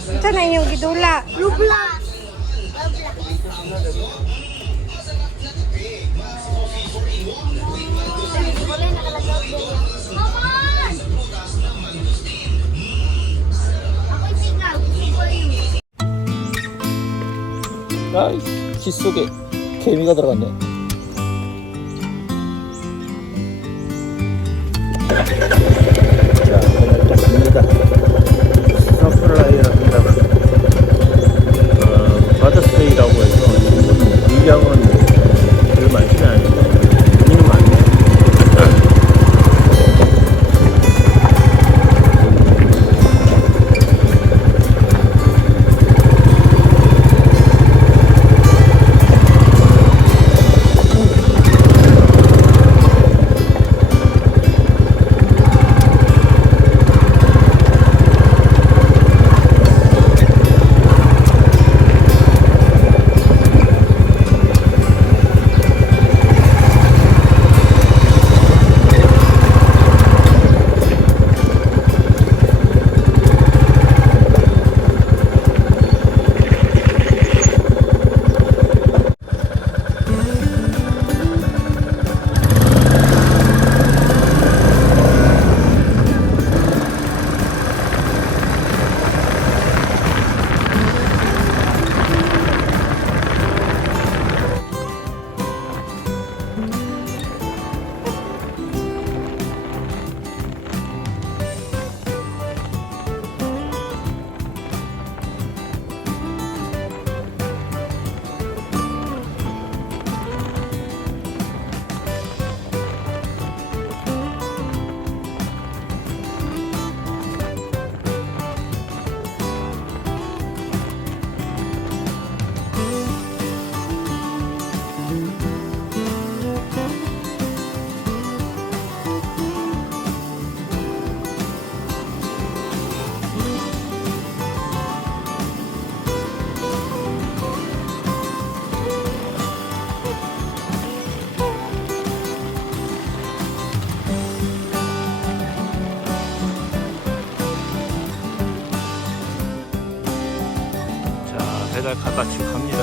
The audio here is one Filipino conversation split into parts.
Ito na yung gidula. Roblox. Wala nakalagay dyan. Mama! Ako'y sigaw. 아, 키 속에 개미가 들어갔네. 자, 오늘 또 갑니다. 스타플라이라고 한다고. 바다스테이라고 해서 물량은 별로 많지는 않은데 돈이 많네. 배달 가다 지금 갑니다.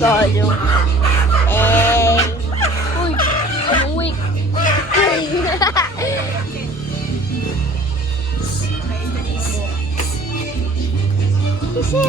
Solo. Uy, umuwi. Kasi.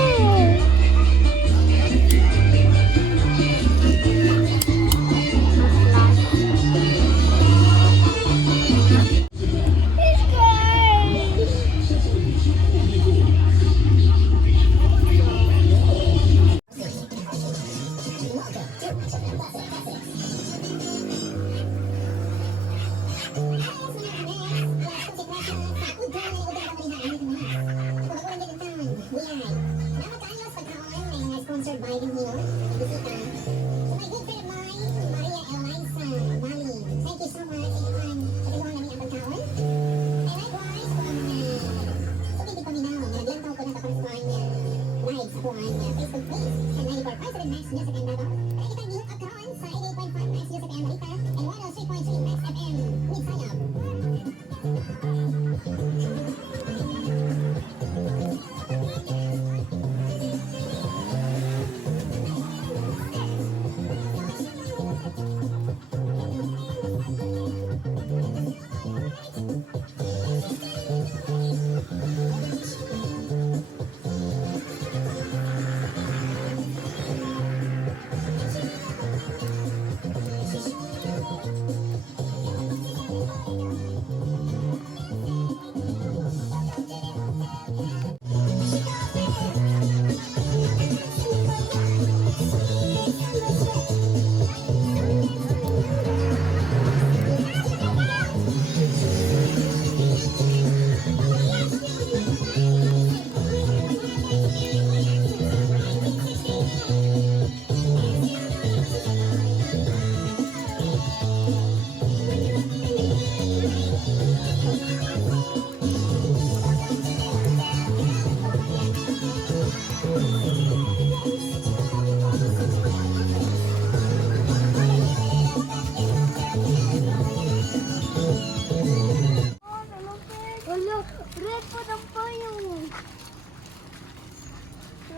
Sponsored by Biden here. Bisita. So my good friend of mine, Maria Eliza Bali. Thank you so much. Everyone, everyone kami ang pagkaon. And likewise, from, so hindi kami na, naglantaw ko na sa California.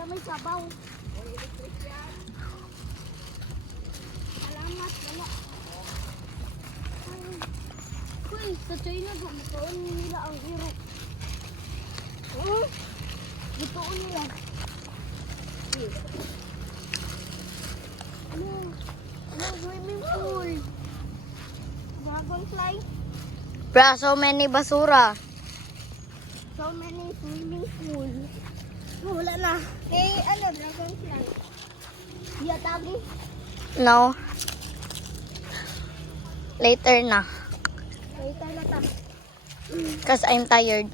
Para may sabaw. Salamat, wala. Uy, sa China po, matuon nila ang hero. Matuon nila. Ano? Ano, swimming pool. Dragonfly. Bra, so many basura. So many swimming pool. Oh, wala na. Eh, ano, dragonfly. Yatagi. No. Later na. Later na ta. Cause I'm tired.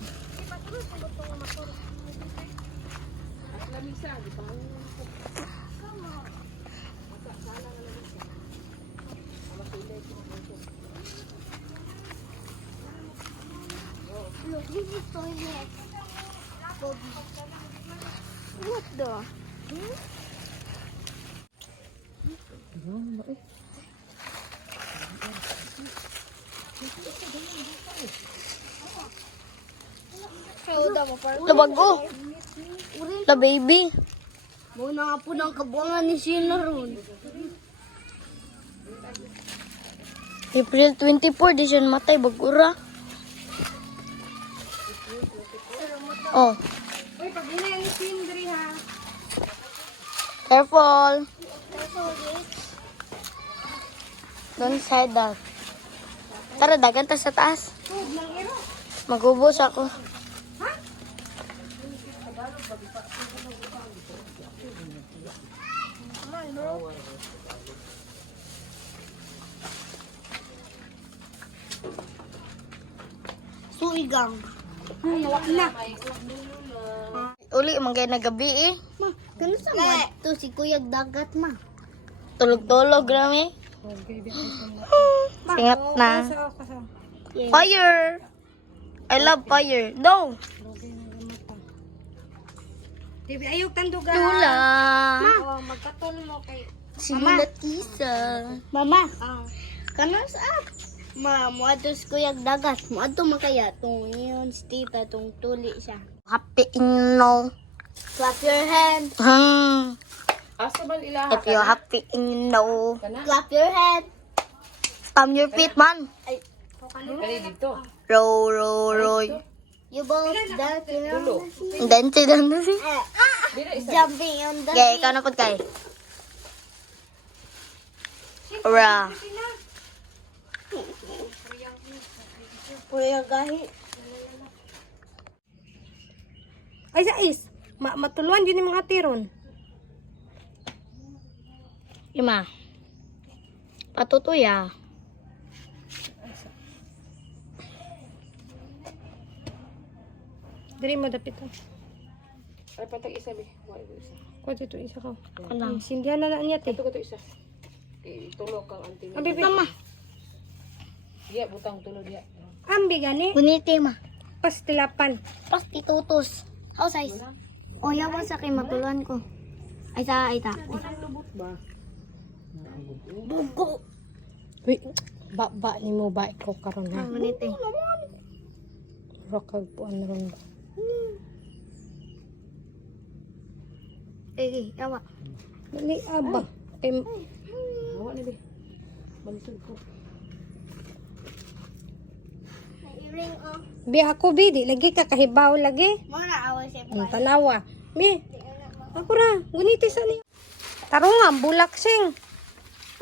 Look, this is toilet. What the? Labago. La baby. Muna nga po ng kabuangan ni Sheila ron. April 24, di siya matay. Bagura. Oh. Uy, pag hinay ni Sindri ha. Careful. Don't say that. Tara, dagan ta sa taas. Magubos ako. Suigang. Wala na. Uli, manggay na gabi eh. Ma, gano'n sa mga to si Kuyag Dagat ma. Tulog-tulog, rami. Singat na. Fire! I love fire. No! Dibi, ayok tanduga. Tula! Oh, magkatul mo kay Sila Tisa. Mama. Kanon sa muadto si Kuyag Dagat. Muadto makaya tong yun si tita tong tuli siya. Happy in no. Clap your hands. Asa man ilaha If you're happy in no. Clap your hands. Stamp your feet, man. Kali dito. Row, row, row. You both dancing on Tulo. the sea. Dance, dance. Dira isa. Jumping on the Gay, ikaw na po kay. Ura. Kuya gahi. Ay, sa is. Matuluan yun yung mga tiron. Lima. Patutuya. Dali mo dapit ko. Ay patag isa bi. Wala ko isa. Kuha dito isa ko. Alam. Sindihan na niya te. Ito ko to isa. Tulog kang anti. Ambi, Mama. Diya butang tulog diya. ambi gani. Guniti, ma. Pastilapan. Prostitutos. How size? O, yaman sa kay matuluan ko. Ay, ta, ay, ta. Lubot ba? Bugo. Uy, ba ni mo ba ikaw karon ha? Guniti. Rokag po an ron. Eh, yawa. Dali aba. Kay Hawa ni bi. Balisod ko. Ring off. bi ako bi di lagi ka kahibaw lagi. Mga naaway siya. Ang tanawa. Mi. Ako ra, guniti sa ni. Tarungan bulak sing.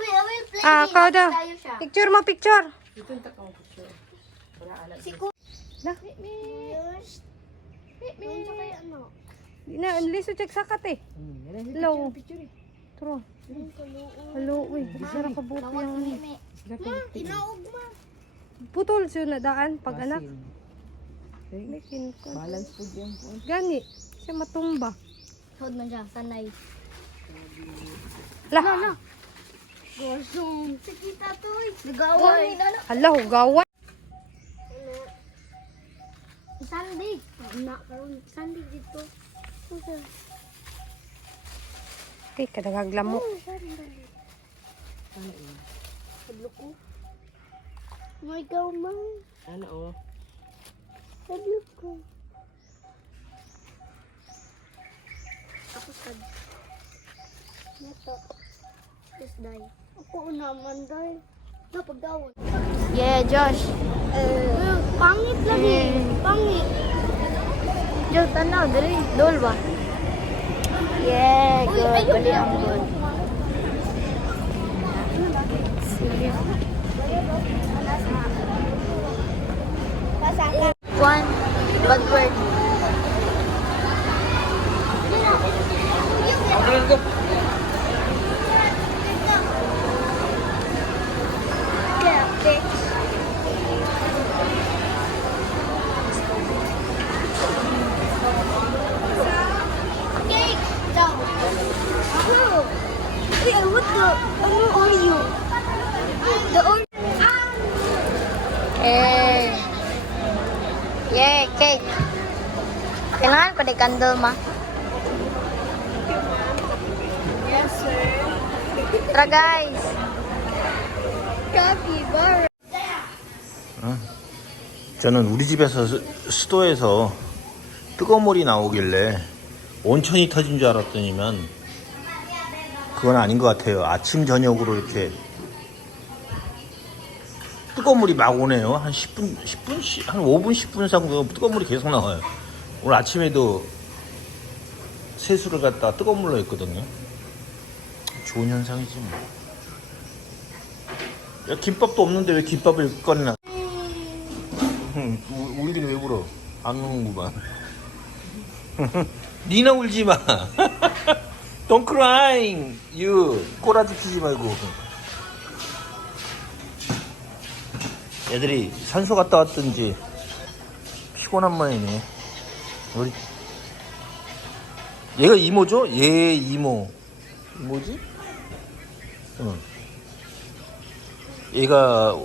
Uy, away play. Kao daw. Tayo siya. Picture mo picture. Ito ta kang picture. Wala ala. Si Kuya. Na. Yes. Doon sa kay ano? Di na liso check sakat eh. Hello. Tro. Hello, uy. Sara ka buti ang ni. Tinaog ma. Putol siya na daan pag anak. Likin ko. Balance food yan po. Gani. Siya matumba. Hold man siya, sanay. Lah. Gosong. Si kita to. Nag-away. Hala, hugawan. Sandig. Na karon sandig dito. Okay, kadagaglam mo. May ikaw ma. Ano oh? Sabi ko. Pusad. Ito. Yes, day. Ako naman, day. Napagdawon. Yeah, Josh. Pangit lagi. Pangit. Josh, tanaw, dali. Dol ba? Yeah, good. ayun Bali lang. ang good. Sige. Pasaka. One, bad word. Okay. Cake. Down. Oh. Wait, what the? Ano Oreo? The Oreo. Yeah, cake. Kailangan ko di candle, ma. Yes, sir. Tara, guys. Capybara. 저는 우리 집에서 수도에서 뜨거운 물이 나오길래 온천이 터진 줄 알았더니만 그건 아닌 것 같아요. 아침 저녁으로 이렇게 뜨거운 물이 막 오네요. 한 10분, 한 5분, 10분 정도 뜨거운 물이 계속 나와요. 오늘 아침에도 세수를 갖다 뜨거운 물로 했거든요. 좋은 현상이지 뭐. 야, 김밥도 없는데 왜 김밥을 꺼내나? 울기는 왜 울어? 안 우는구만. 니나 울지 마. Don't cry. You 꼬라지 피지 말고. 애들이 산소 갔다 왔든지 피곤한 모양이네. 우리 얘가 이모죠? 얘 이모. 이모지? 응. 얘가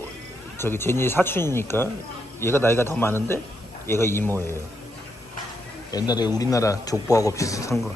저기 제니 사촌이니까 얘가 나이가 더 많은데 얘가 이모예요. 옛날에 우리나라 족보하고 비슷한 거.